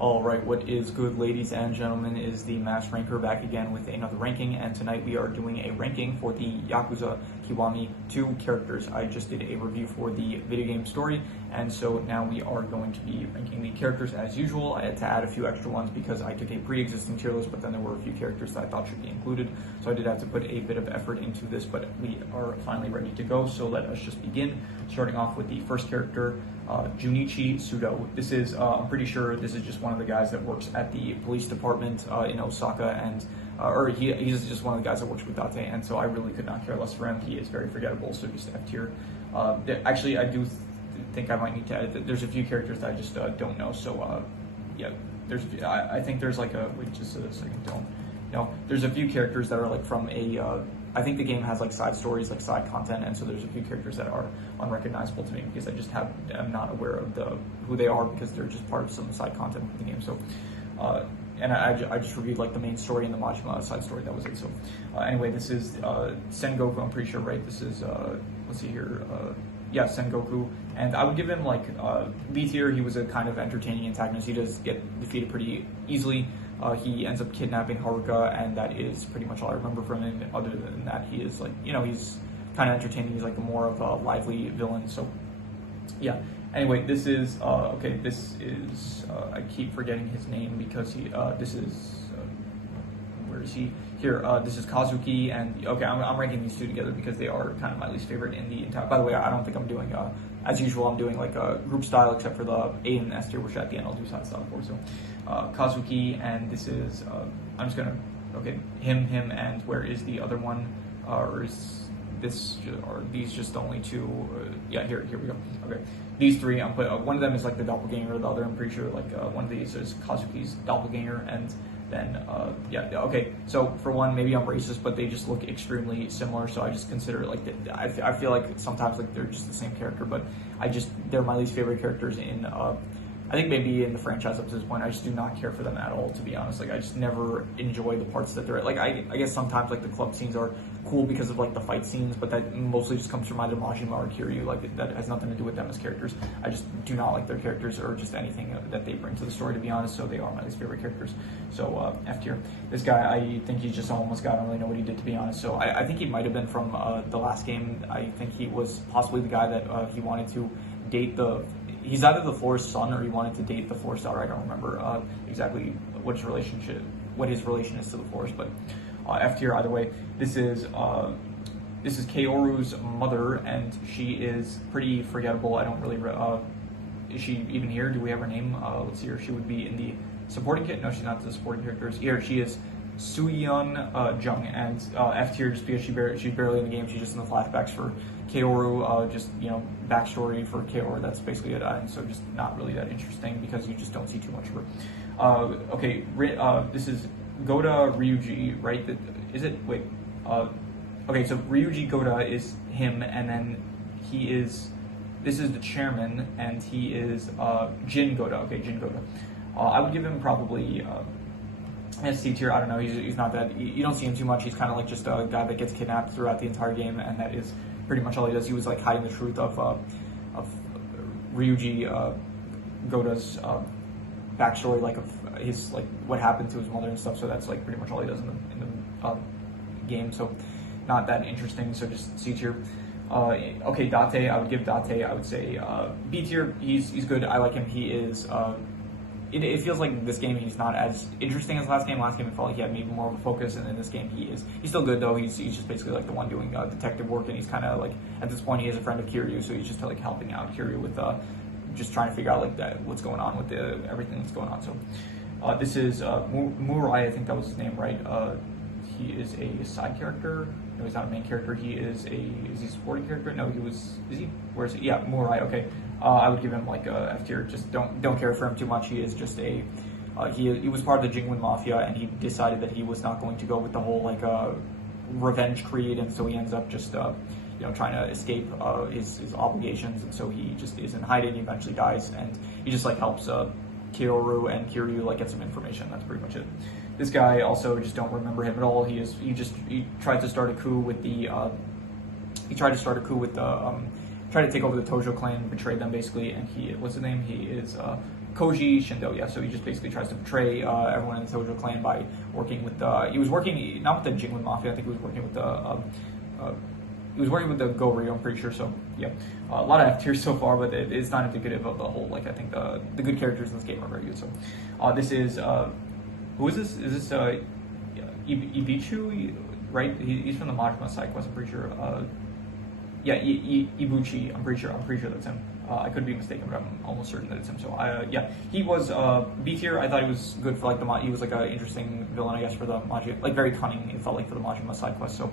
Alright, what is good, ladies and gentlemen, is the Mass Ranker back again with another ranking, and tonight we are doing a ranking for the Yakuza Kiwami 2 characters. I just did a review for the video game story, and so now we are going to be ranking the characters as usual. I had to add a few extra ones because I took a pre-existing tier list, but then there were a few characters that I thought should be included, so I did have to put a bit of effort into this, but we are finally ready to go, so let us just begin. Starting off with the first character, Junichi Sudo. This is, I'm pretty sure this is just one of the guys that works at the police department in Osaka, and he's just one of the guys that works with Date, and so I really could not care less for him. He is very forgettable, so just F tier. Actually, I do think I might need to edit that. There's a few characters that I just don't know, so yeah, I think there's like a, wait just a second, there's a few characters that are like from a, I think the game has like side stories, like side content, and so there's a few characters that are unrecognizable to me because I just am not aware of who they are because they're just part of some side content of the game. So, and I just reviewed like the main story and the Majima side story. That was it. So, anyway, this is Sengoku. I'm pretty sure, right? This is let's see here. Yeah, Sengoku, and I would give him like B tier. He was a kind of entertaining antagonist. He does get defeated pretty easily. He ends up kidnapping Haruka, and that is pretty much all I remember from him. Other than that, he is like, he's kind of entertaining. He's like more of a lively villain. So, yeah. Anyway, this is okay. This is I keep forgetting his name because this is where is he? Here, this is Kazuki, and okay, I'm ranking these two together because they are kind of my least favorite in the entire. By the way, I don't think I'm doing as usual. I'm doing like a group style, except for the A and S tier, which at the end I'll do side style for. So, Kazuki, and this is I'm just gonna him, and where is the other one? Or is this? Are these just the only two? Yeah, here we go. Okay, these three. I'm put. One of them is like the doppelganger. The other, I'm pretty sure, like one of these is Kazuki's doppelganger, and then yeah, okay, so for one, maybe I'm racist, but they just look extremely similar, so I just consider it like I feel like sometimes like they're just the same character, but they're my least favorite characters in I think maybe in the franchise up to this point. I just do not care for them at all, to be honest. Like, I just never enjoy the parts that they're like. I guess sometimes like the club scenes are cool because of like the fight scenes, but that mostly just comes from either Majima or Kiryu. Like, that has nothing to do with them as characters. I just do not like their characters or just anything that they bring to the story, to be honest. So they are my least favorite characters. So F tier. This guy, I think he's just a homeless guy. I don't really know what he did, to be honest. So I think he might have been from the last game. I think he was possibly the guy that he wanted to date the. He's either the Forest's son or he wanted to date the Forest daughter. I don't remember exactly what his relation is to the Forest, but F tier either way. This is Kaoru's mother, and she is pretty forgettable. I don't really. Is she even here? Do we have her name? Let's see her. She would be in the supporting kit. No, she's not the supporting characters. Here she is. Suyeon Jung, and F tier just because she's barely in the game. She's just in the flashbacks for Kaoru, just backstory for Kaoru. That's basically it, and so just not really that interesting because you just don't see too much of her. Okay, this is Goda Ryuji, right? Is it? Wait. Okay, so Ryuji Goda is him, and then this is the chairman, and he is Jin Goda. Okay, Jin Goda. I would give him probably. C tier, I don't know, he's not that, you don't see him too much. He's kind of like just a guy that gets kidnapped throughout the entire game, and that is pretty much all he does. He was like hiding the truth of Ryuji Goda's backstory, like of his, like what happened to his mother and stuff, so that's like pretty much all he does in the game, so not that interesting, so just C tier. Okay, Date, I would give Date, I would say B tier. He's good, I like him. He is It feels like this game he's not as interesting as last game. Last game it felt like he had maybe more of a focus, and in this game he's still good though. He's just basically like the one doing detective work, and he's kind of like at this point he is a friend of Kiryu, so he's just like helping out Kiryu with just trying to figure out like what's going on with everything that's going on. So this is Murai, I think that was his name, right? He is a side character. No, he's not a main character. Is he a supporting character? No, is he? Where is he? Yeah, Murai. Okay. I would give him like a F tier. Just don't care for him too much. He is just a he was part of the Jingwen Mafia, and he decided that he was not going to go with the whole like revenge creed, and so he ends up just trying to escape his obligations, and so he just is in hiding. He eventually dies, and he just like helps Kaoru and Kiryu like get some information. That's pretty much it. This guy also just don't remember him at all. He tried to start a coup with the tried to take over the Tojo clan, betrayed them basically, and what's his name? He is Koji Shindo, yeah, so he just basically tries to betray everyone in the Tojo clan by working with he was working, not with the Jingun Mafia, I think he was working with the Go-Ryu, I'm pretty sure, so, yeah. A lot of F tiers so far, but it's not indicative of the whole, like, I think the good characters in this game are very good, so. This is, who is this? Is this, Ibichu, right? He's from the Majima side quest, I'm pretty sure. Yeah, Ibuchi, I'm pretty sure that's him. I could be mistaken, but I'm almost certain that it's him. So, yeah, he was B tier. I thought he was good for like he was like an interesting villain, I guess, for the Majima, like very cunning. It felt like for the Majima side quest. So,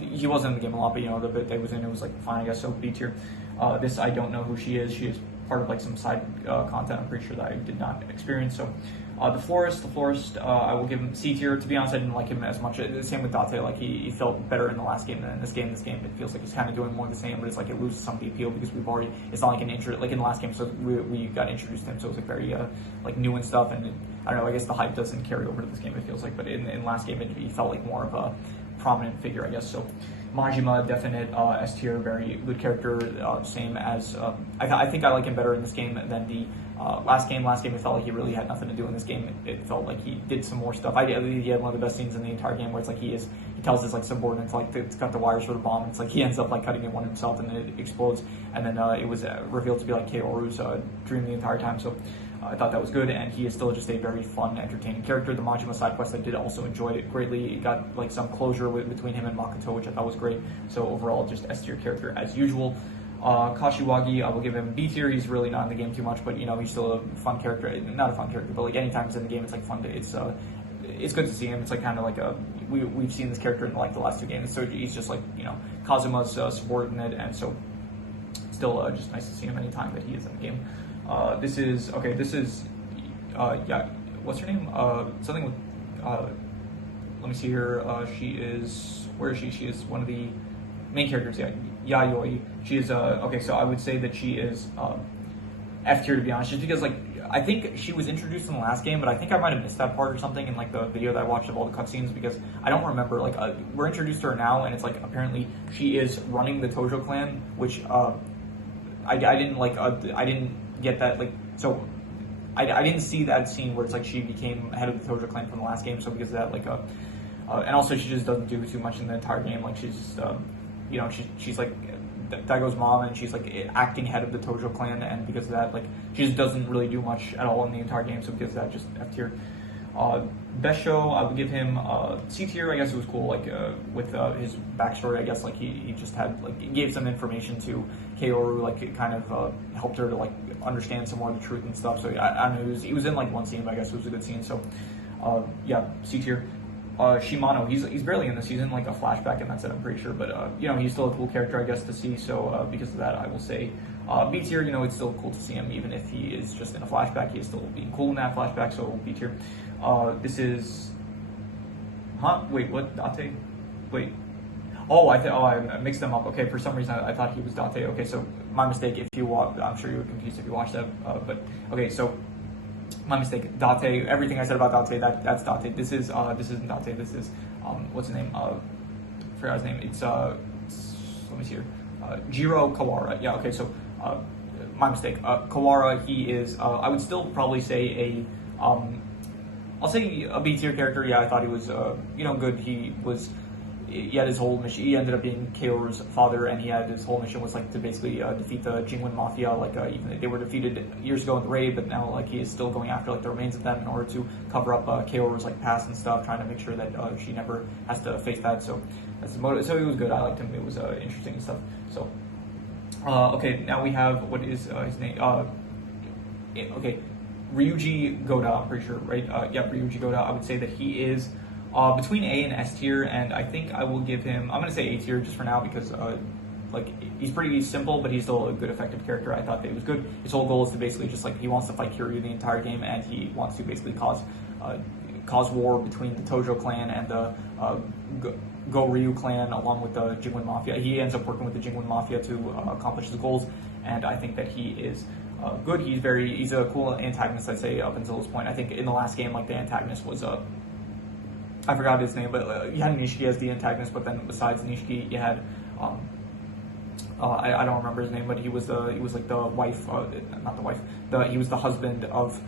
he wasn't in the game a lot, but you know the bit that he was in, it was like fine, I guess. So B tier. This I don't know who she is. She is part of like some side content. I'm pretty sure that I did not experience. So. The florist, I will give him C tier. To be honest, I didn't like him as much. The same with Date. Like he felt better in the last game than in this game. This game, it feels like he's kind of doing more of the same, but it's like it loses some of the appeal because we've already. It's not like an intro. Like in the last game, so we got introduced to him, so it was like very like new and stuff. And I don't know. I guess the hype doesn't carry over to this game. It feels like, but in last game, he felt like more of a prominent figure, I guess. So. Majima, definite S tier, very good character. Same as I think I like him better in this game than the last game. Last game, it felt like he really had nothing to do in this game. It felt like he did some more stuff. He had one of the best scenes in the entire game, where it's like he tells his like subordinates like to cut the wires for the bomb. It's like he ends up like cutting it one himself, and then it explodes. And then it was revealed to be like Kaoru's dream the entire time. So. I thought that was good, and he is still just a very fun, entertaining character. The Majima side quest, I did also enjoy it greatly. It got like some closure between him and Makoto, which I thought was great. So overall, just S tier character as usual. Kashiwagi, I will give him B tier. He's really not in the game too much, but you know he's still a fun character. Not a fun character, but like anytime he's in the game, it's like fun. It's good to see him. It's like kind of like we've seen this character in like the last two games. So he's just like Kazuma's subordinate, and so still just nice to see him anytime that he is in the game. This is yeah, what's her name? Something with, let me see here, where is she? She is one of the main characters, yeah, Yayoi. She is, okay, so I would say that she is, F tier, to be honest, just because, like, I think she was introduced in the last game, but I think I might have missed that part or something in, like, the video that I watched of all the cutscenes, because I don't remember, like, we're introduced to her now, and it's, like, apparently she is running the Tojo clan, which, I didn't get that, like, so I didn't see that scene where it's like she became head of the Tojo clan from the last game, so because of that, like, and also she just doesn't do too much in the entire game, like, she's, she's like Daigo's mom, and she's like acting head of the Tojo clan, and because of that, like, she just doesn't really do much at all in the entire game, so because of that, just F tier. Best show, I would give him C tier. I guess it was cool, like with his backstory. I guess like he just had like he gave some information to Kaoru, like it kind of helped her to like understand some more of the truth and stuff. So I don't know, he was in like one scene, but I guess it was a good scene. So yeah, C tier. Shimano, he's barely in the season, like a flashback, and that's it, I'm pretty sure. But he's still a cool character, I guess, to see. So because of that, I will say B tier. It's still cool to see him, even if he is just in a flashback. He is still being cool in that flashback. So B tier. This is, wait, what? Date? Wait. Oh, I mixed them up. Okay, for some reason I thought he was Date. Okay, so my mistake. If you watch, I'm sure you were confused if you watched that. But okay, so. My mistake. Date. Everything I said about Date, that's Date. This isn't Date. This is what's his name? I forgot his name. It's let me see here. Jiro Kawara. Yeah. Okay. So my mistake. Kawara. He is. I would still probably say I'll say a B tier character. Yeah, I thought he was good. He had his whole mission. He ended up being Kaoru's father, and he had his whole mission was like to basically defeat the Jingun Mafia. Like even they were defeated years ago in the raid, but now like he is still going after like the remains of them in order to cover up Kaoru's like past and stuff, trying to make sure that she never has to face that. So that's the motive. So he was good. I liked him. It was interesting and stuff. So okay, now we have what is his name? Okay, Ryuji Goda. I'm pretty sure, right? Yeah, Ryuji Goda. I would say that he is. Between A and S tier, and I think I will give him, I'm going to say A tier just for now because like he's pretty simple, but he's still a good effective character. I thought that he was good. His whole goal is to basically just like he wants to fight Kiryu the entire game, and he wants to basically cause war between the Tojo clan and the Go-Ryu clan along with the Jingun Mafia. He ends up working with the Jingun Mafia to accomplish his goals, and I think that he is good. He's a cool antagonist, I'd say, up until this point. I think in the last game, like the antagonist was I forgot his name, but you had Nishiki as the antagonist, but then besides Nishiki, you had I don't remember his name, but he was like the wife, not the wife, he was the husband of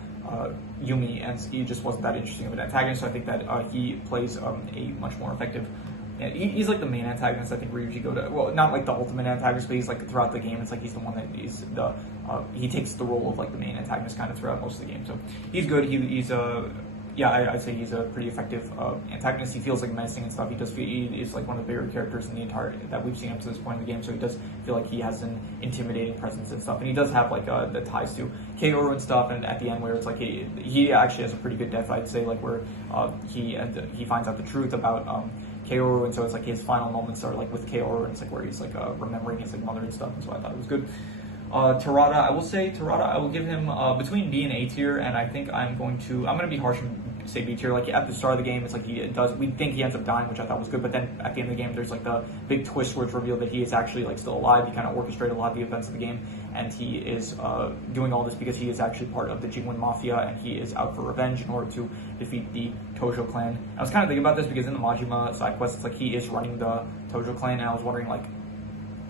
Yumi, and he just wasn't that interesting of an antagonist. So I think that he plays a much more effective. He's like the main antagonist. I think Ryuji Goda. Well, not like the ultimate antagonist, but he's like throughout the game. It's like he's the one that he's the he takes the role of like the main antagonist kind of throughout most of the game. So he's good. He's I'd say he's a pretty effective antagonist. He feels like menacing and stuff. He is like one of the bigger characters in the entire that we've seen up to this point in the game. So he does feel like he has an intimidating presence and stuff. And he does have like the ties to Kaoru and stuff. And at the end, where it's like he actually has a pretty good death, I'd say, like where he finds out the truth about Kaoru, and so it's like his final moments are like with Kaoru, and it's like where he's like remembering his like mother and stuff. And so I thought it was good. Terada, I will give him between B and A tier, and I think I'm gonna be harsh and say B tier. Like at the start of the game, it's like we think he ends up dying, which I thought was good, but then at the end of the game, there's like the big twist where it's revealed that he is actually like still alive. He kind of orchestrated a lot of the events of the game, and he is doing all this because he is actually part of the Jingwen Mafia, and he is out for revenge in order to defeat the Tojo clan. I was kind of thinking about this because in the Majima side quest, it's like he is running the Tojo clan, and I was wondering like,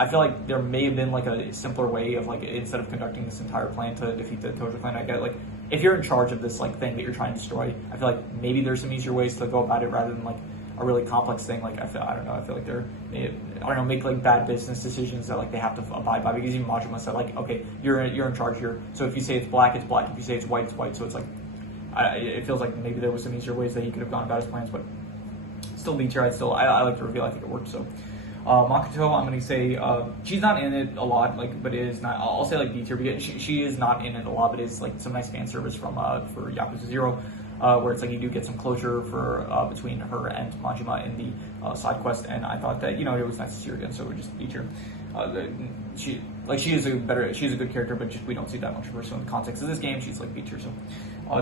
I feel like there may have been like a simpler way of like, instead of conducting this entire plan to defeat the Tojo clan, I get like, if you're in charge of this like thing that you're trying to destroy, I feel like maybe there's some easier ways to go about it rather than like a really complex thing. Like I feel like they're make like bad business decisions that like they have to abide by, because even Majima said like, okay, you're in charge here, so if you say it's black, it's black. If you say it's white, it's white. So it's like, it feels like maybe there was some easier ways that he could have gone about his plans, but still B tier. I like the reveal. I think it worked. So. Makoto, I'm gonna say she's not in it a lot, like, but is not. I'll say like B tier because she is not in it a lot, but is like some nice fan service from for Yakuza 0, where it's like you do get some closure for between her and Majima in the side quest, and I thought that it was nice to see her again, so we're just B tier. She is a good character, but just we don't see that much of her. So in the context of this game, she's like B tier. So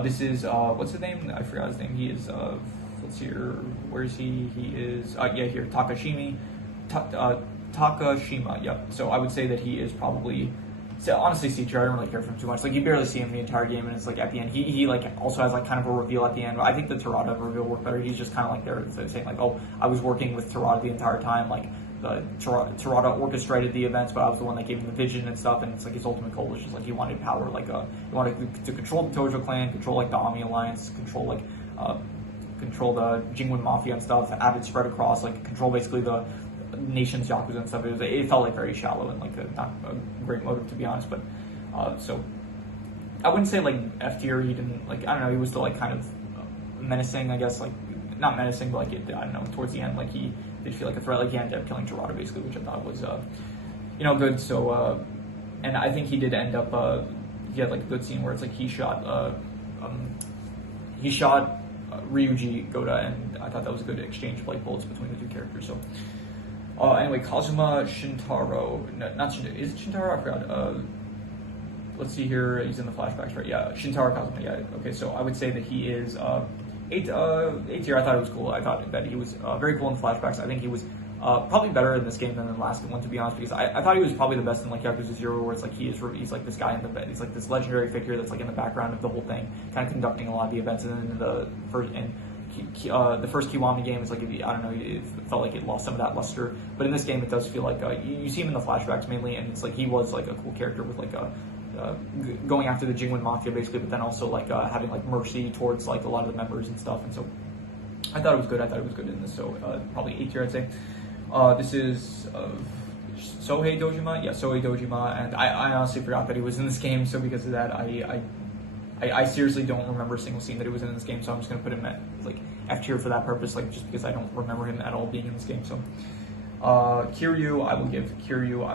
this is what's his name? I forgot his name. He is let's see here. Where is he? He is here Takashima, yep. So I would say that he is probably, honestly, C tier. I don't really care for him too much. Like you barely see him the entire game, and it's like at the end, he like also has like kind of a reveal at the end. I think the Terada reveal worked better. He's just kind of like there saying like, oh, I was working with Terada the entire time. Like the Terada orchestrated the events, but I was the one that gave him the vision and stuff. And it's like his ultimate goal was just like he wanted power, like he wanted to control the Tojo clan, control like the Ami alliance, control the Jingwen Mafia and stuff, have it spread across, like control basically the nation's Yakuza and stuff. It felt like very shallow and like not a great motive, to be honest. But so I wouldn't say like F tier. He didn't like, I don't know, he was still like kind of menacing, I guess, like not menacing, but like I don't know, towards the end, like he did feel like a threat. Like he ended up killing Terada basically, which I thought was good. So and I think he did end up he had like a good scene where it's like he shot Ryuji Goda, and I thought that was a good exchange of like bullets between the two characters. So anyway, Kazuma Shintaro, not Shintaro, is it Shintaro? I forgot. Let's see here, he's in the flashbacks, right? Yeah, Shintaro Kazuma, yeah. Okay, so I would say that he is A tier. I thought it was cool. I thought that he was very cool in the flashbacks. I think he was probably better in this game than in the last one, to be honest, because I thought he was probably the best in like Yakuza 0, where it's like he's like this guy he's like this legendary figure that's like in the background of the whole thing, kind of conducting a lot of the events. And then in the first Kiwami game, it's like, I don't know, it felt like it lost some of that luster. But in this game, it does feel like you see him in the flashbacks mainly, and it's like he was like a cool character with like going after the Jingwen Mafia basically, but then also like having like mercy towards like a lot of the members and stuff. And so I thought it was good. In this. So probably A tier, I'd say. This is Sohei Dojima. Yeah, Sohei Dojima, and I honestly forgot that he was in this game. So because of that, I seriously don't remember a single scene that he was in this game, so I'm just going to put him at like F tier for that purpose, like just because I don't remember him at all being in this game. So Kiryu, I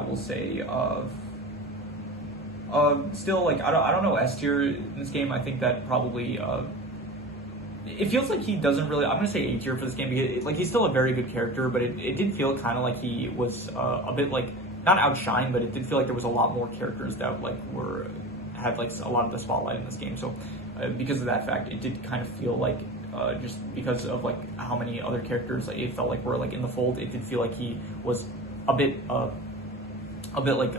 will say still like I don't know, S tier in this game. I think that probably it feels like he doesn't really, I'm going to say A tier for this game, because like he's still a very good character, but it did feel kind of like he was a bit like, not outshined, but it did feel like there was a lot more characters that like had like a lot of the spotlight in this game. So because of that fact, it did kind of feel like just because of like how many other characters like, it felt like were like in the fold, it did feel like he was a bit like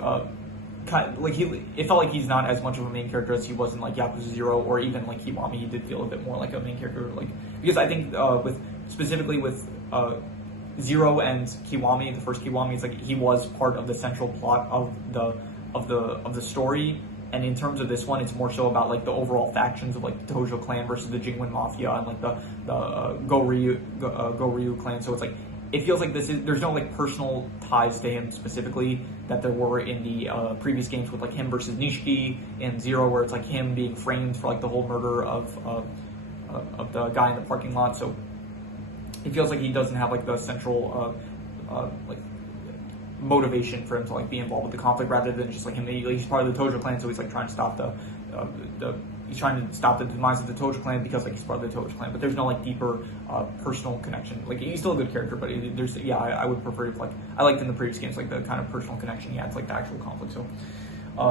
it felt like he's not as much of a main character as he was in like Yakuza 0 or even like Kiwami. He did feel a bit more like a main character, like, because I think specifically with Zero and Kiwami, the first Kiwami, it's like he was part of the central plot of the story. And in terms of this one, it's more so about like the overall factions of like the Tojo clan versus the Jingwen Mafia and like the Go-Ryu clan. So it's like it feels like there's no like personal ties to him specifically that there were in the previous games with like him versus Nishiki and Zero, where it's like him being framed for like the whole murder of the guy in the parking lot. So it feels like he doesn't have like the central like motivation for him to like be involved with the conflict, rather than just like him. He's part of the Tojo clan, so he's like trying to stop he's trying to stop the demise of the Tojo clan because like he's part of the Tojo clan. But there's no like deeper personal connection. Like he's still a good character, but I would prefer to like I liked in the previous games like the kind of personal connection he had to like the actual conflict. So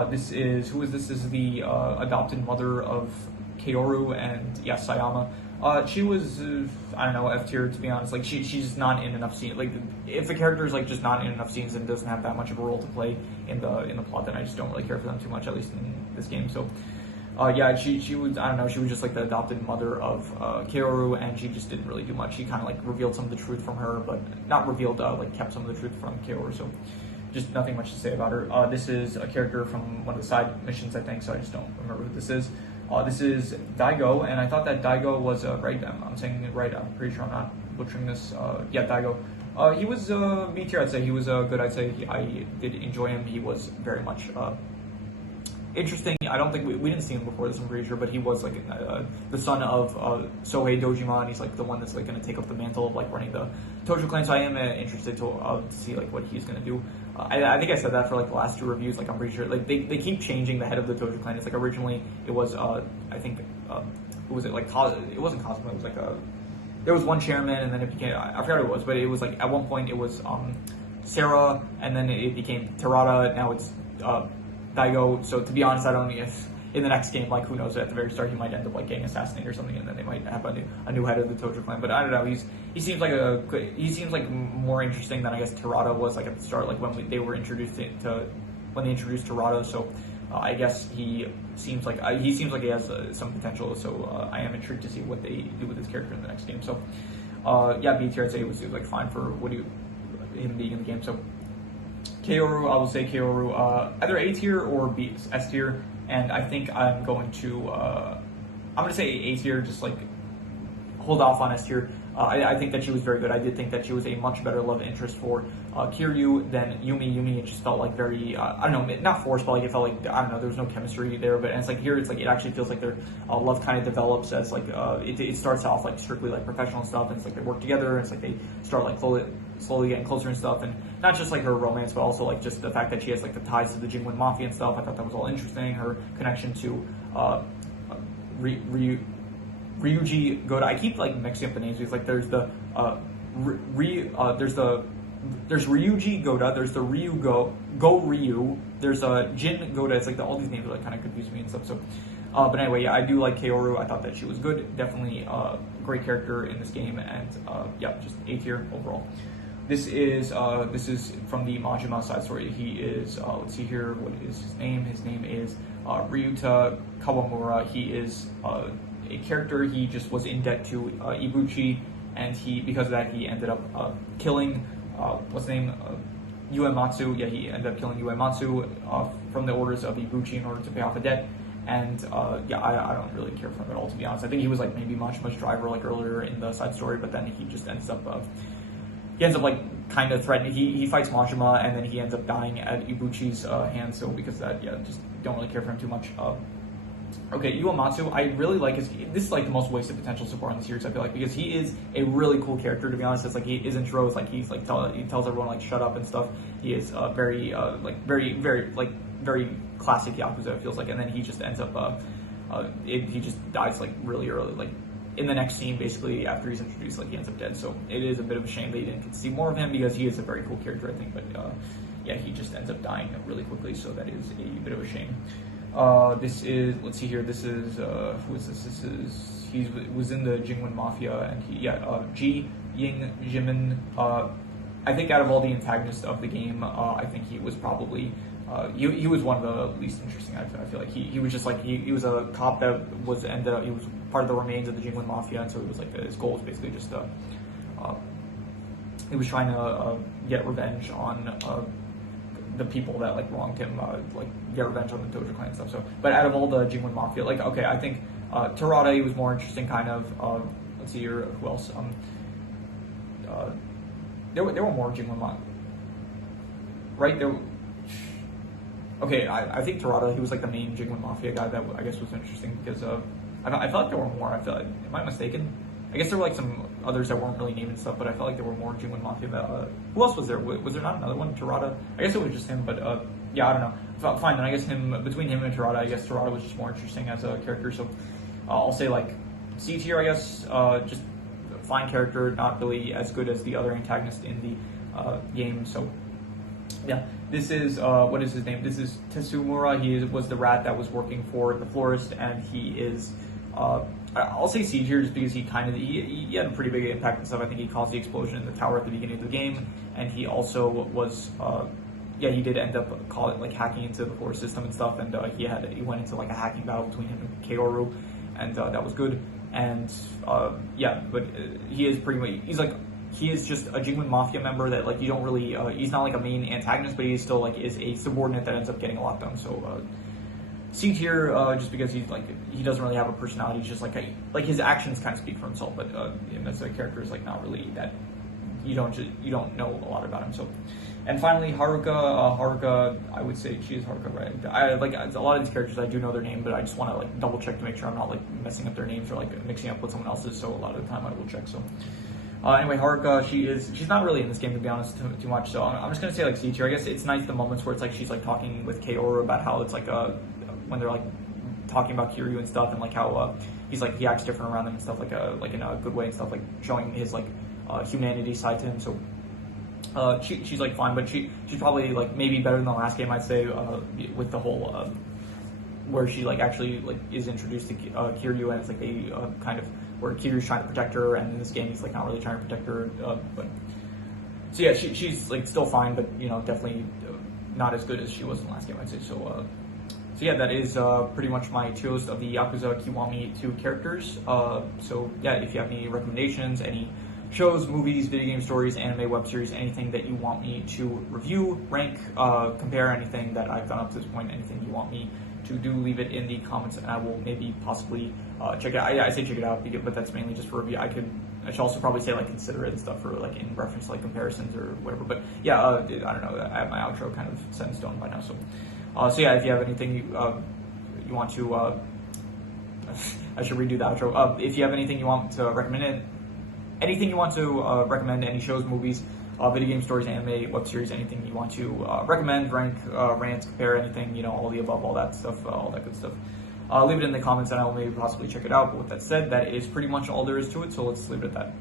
this is This is the adopted mother of Kaoru and Sayama. She was I don't know, F tier, to be honest. Like she's not in enough scenes. Like if a character is like just not in enough scenes and doesn't have that much of a role to play in the plot, then I just don't really care for them too much, at least in this game. So she was, I don't know, she was just like the adopted mother of Kaoru, and she just didn't really do much. She kind of like revealed some of the truth from her, but not revealed, like kept some of the truth from Kaoru. So just nothing much to say about her. This is a character from one of the side missions, I think, so I just don't remember who this is. This is Daigo, and I thought that Daigo was right. I'm saying it right. I'm pretty sure I'm not butchering this. Daigo. He was B tier. I'd say he was good. I'd say I did enjoy him. He was very much interesting. I don't think we didn't see him before this, I'm pretty sure, but he was like the son of Sohei Dojima, and he's like the one that's like going to take up the mantle of like running the Tojo clan. So I am interested to see like what he's going to do. I think I said that for like the last two reviews. Like I'm pretty sure like they keep changing the head of the Tojo clan. It's like originally it was I think who was it, like it wasn't Cosmo. It was like there was one chairman, and then it became, I forgot who it was, but it was like at one point it was Sarah, and then it became Terada. Now it's Daigo. So to be honest, I don't know if in the next game, like who knows, at the very start he might end up like getting assassinated or something, and then they might have a new head of the Tojo clan. But I don't know, he seems like more interesting than I guess Terada was like at the start, like when they were introduced when they introduced Terada. So I guess he seems like he has some potential. So I am intrigued to see what they do with his character in the next game. So B tier, I'd say it was like fine for him being in the game. So Kaoru, I will say Kaoru either A tier or S tier, and I think I'm going to say A tier, just like hold off on S tier. I think that she was very good. I did think that she was a much better love interest for Kiryu than Yumi. Yumi, it just felt like very, I don't know, not forced, but like it felt like, I don't know, there was no chemistry there. But and it's like here, it's like it actually feels like their love kind of develops as like it starts off like strictly like professional stuff, and it's like they work together, and it's like they start like slowly getting closer and stuff, and not just like her romance, but also like just the fact that she has like the ties to the Jingwen Mafia and stuff. I thought that was all interesting. Her connection to Ryuji Goda. I keep like mixing up the names because like there's the there's Ryuji Goda, there's the Ryu, there's Jin Goda. It's like all these names are like kind of confusing me and stuff. So but anyway, I do like Kaoru. I thought that she was good. Definitely a great character in this game, and just A tier overall. This is from the Majima side story. He is let's see here, what is his name? His name is Ryuta Kawamura. He is a character. He just was in debt to Ibuchi, and because of that he ended up killing what's his name, Uematsu. He ended up killing Uematsu from the orders of Ibuchi in order to pay off a debt. And I don't really care for him at all, to be honest. I think he was like maybe much driver like earlier in the side story, but then he just ends up like kind of threatening. He fights Majima, and then he ends up dying at Ibuchi's hands. So because of that, just don't really care for him too much. Okay, Uematsu, I really like this is like the most wasted potential so far in the series, I feel like, because he is a really cool character, to be honest. It's like his intro is like he's like he tells everyone like shut up and stuff. He is very classic Yakuza, it feels like, and then he just ends up he just dies like really early, like in the next scene, basically after he's introduced, like he ends up dead. So it is a bit of a shame that you didn't get to see more of him, because he is a very cool character, I think, but he just ends up dying really quickly, so that is a bit of a shame. This is, let's see here, this is, who is this? He was in the Jingwen Mafia, and Ji Ying Jimin. I think out of all the antagonists of the game, I think he was probably, he was one of the least interesting. I feel like he was just like, he was a cop that was, he was part of the remains of the Jingwen Mafia, and so it was like, his goal was basically just he was trying to get revenge on the people that like wronged him, like get revenge on the Dojo Clan and stuff. So, but out of all the Jingwen Mafia, like okay, I think Terada, he was more interesting, kind of. Let's see here, who else? There were more Jingwen Mafia, right? Okay, I think Terada, he was like the main Jingwen Mafia guy that I guess was interesting because I felt like there were more. Am I mistaken? I guess there were like some others that weren't really named and stuff, but I felt like there were more Jingwen Mafia. Who else was there? Was there not another one? Terada? I guess it was just him, but yeah, I don't know. Fine, then I guess between him and Terada, I guess Terada was just more interesting as a character. So I'll say like C tier, I guess. Just fine character, not really as good as the other antagonist in the game. So yeah, this is what is his name? This is Tetsumura. He was the rat that was working for the florist, and he is. I'll say C tier just because he had a pretty big impact and stuff. I think he caused the explosion in the tower at the beginning of the game, and he also was, he did end up hacking into the florist system and stuff, and he went into like a hacking battle between him and Kaoru, and that was good. And but he is pretty much he is just a Jingwen Mafia member that like you don't really he's not like a main antagonist, but he still like is a subordinate that ends up getting a lot done. So C tier, just because he doesn't really have a personality. He's just like his actions kind of speak for himself, but him as a character is like not really that. You don't know a lot about him. So, and finally Haruka. Haruka, I would say she is Haruka, right? I like a lot of these characters. I do know their name, but I just want to like double check to make sure I'm not like messing up their names or like mixing up with someone else's. So a lot of the time I will check. So. Anyway, Haruka, she's not really in this game to be honest too much. So I'm just gonna say like C tier. I guess it's nice the moments where it's like she's like talking with Kaoru about how it's like when they're like talking about Kiryu and stuff, and like how he acts different around them and stuff, like in a good way and stuff, like showing his like humanity side to him. So she's like fine, but she's probably like maybe better than the last game, I'd say, with the whole where she like actually like is introduced to Kiryu, and it's like they kind of where Kiryu's trying to protect her, and in this game he's like not really trying to protect her. But so yeah, she's like still fine, but you know definitely not as good as she was in the last game, I'd say. So yeah, that is pretty much my tier list of the Yakuza Kiwami 2 characters. So yeah, if you have any recommendations, any shows, movies, video game stories, anime, web series, anything that you want me to review, rank, compare, anything that I've done up to this point, anything you want me to do, leave it in the comments, and I will maybe possibly check it out. I say check it out, but that's mainly just for review. I should also probably say like consider it and stuff for like in reference to like comparisons or whatever. But yeah, I don't know. I have my outro kind of set in stone by now. So yeah, if you have anything you want to, I should redo the outro. If you have anything you want to recommend, any shows, movies, video game stories, anime, web series, anything you want to recommend, rank, rant, compare, anything, you know, all the above, all that stuff, all that good stuff. Leave it in the comments and I will maybe possibly check it out. But with that said, that is pretty much all there is to it, so let's leave it at that.